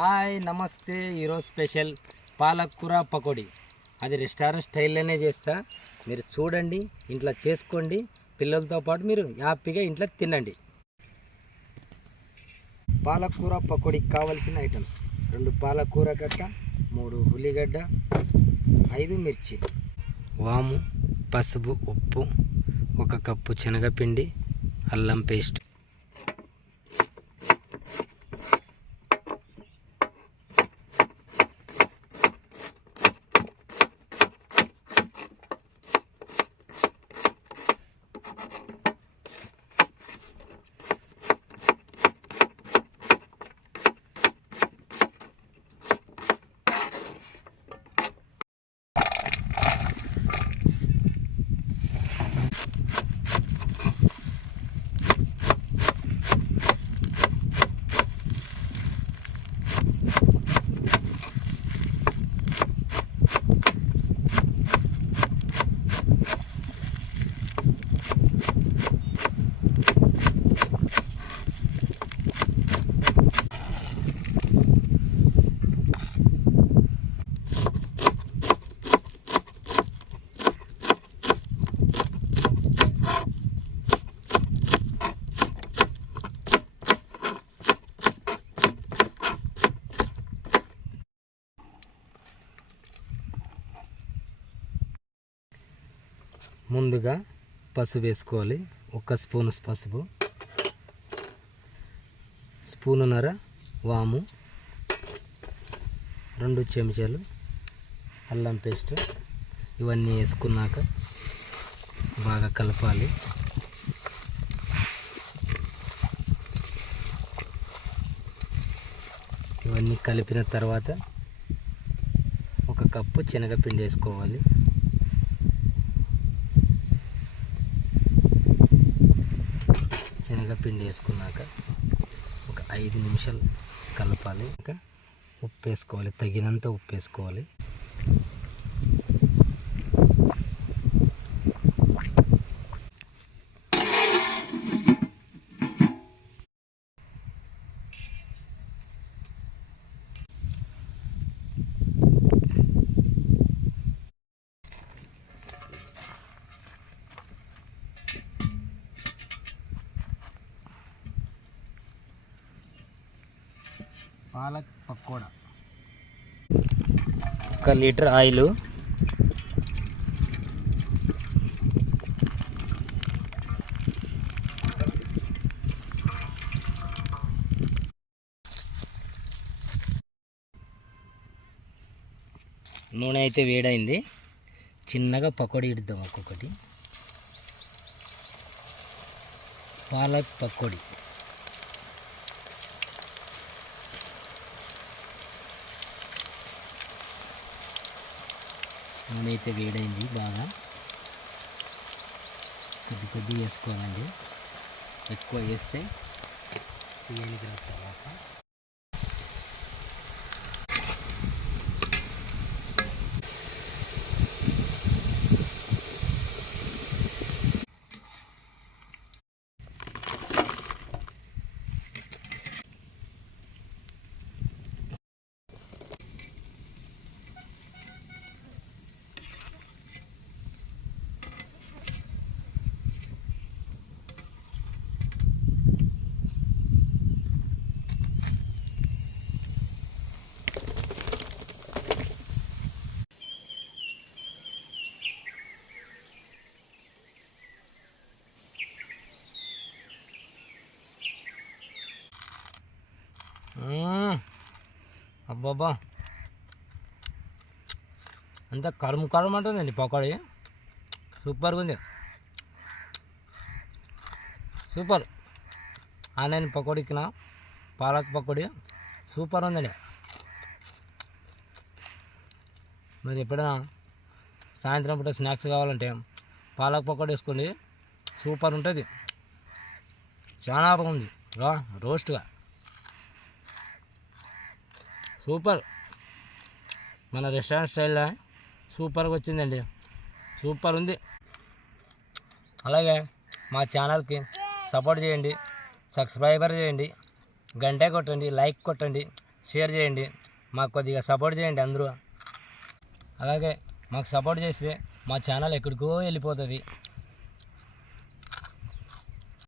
Hi నమస్తే. ఈరోజు special పాలకూర పకోడీ. అది రెస్టారెంట్ స్టైల్లోనే చేస్తా. మీరు చూడండి, ఇంట్లో చేసుకోండి, పిల్లలతో పాటు మీరు హ్యాపీగా ఇంట్లో తినండి. పాలకూర పకోడీకి కావాల్సిన ఐటమ్స్: 2 పాలకూర గడ్డ, 3 ఉల్లిగడ్డ, 5 మిర్చి, వాము, పసుపు, ఉప్పు, 1 కప్పు శనగపిండి, అల్లం పేస్ట్. ముందుగా పసుపు వేసుకోవాలి. 1 స్పూను పసుపు, స్పూనున్నర వాము, 2 చెంచాలు అల్లం పేస్ట్. ఇవన్నీ వేసుకున్నాక బాగా కలపాలి. ఇవన్నీ కలిపిన తర్వాత 1 కప్పు శనగపిండి వేసుకోవాలి. శనగపిండి వేసుకున్నాక ఒక 5 నిమిషాలు కలపాలి. ఇంకా ఉప్పు వేసుకోవాలి, తగినంత ఉప్పు వేసుకోవాలి. పాలక్ పకోడా, 1 లీటర్ ఆయిల్, నూనె అయితే వేడైంది. చిన్నగా పకోడీ ఇద్దాం. ఒక్కొక్కటి పాలక్ పకోడీ. నూనె అయితే వేడైంది బాగా. కొద్ది వేసుకోవాలండి, ఎక్కువ వేస్తే తీయనికి తర్వాత. అబ్బాబ్బా, అంతా కరుము అంటుందండి పకోడీ. సూపర్గా ఉంది, సూపర్. ఆన్లైన్ పకోడీకినా పాలక్ పకోడీ సూపర్ ఉందండి. మీరు ఎప్పుడైనా సాయంత్రం పూట స్నాక్స్ కావాలంటే పాలక్ పకోడీ వేసుకోండి, సూపర్ ఉంటుంది. చాలా బాగుంది, రోస్ట్గా సూపర్. మన రెస్టారెంట్ స్టైల్లో సూపర్గా వచ్చిందండి, సూపర్ ఉంది. అలాగే మా ఛానల్కి సపోర్ట్ చేయండి, సబ్స్క్రైబర్ చేయండి, గంట కొట్టండి, లైక్ కొట్టండి, షేర్ చేయండి, మాకు కొద్దిగా సపోర్ట్ చేయండి అందరూ. అలాగే మాకు సపోర్ట్ చేస్తే మా ఛానల్ ఎక్కడికో వెళ్ళిపోతుంది.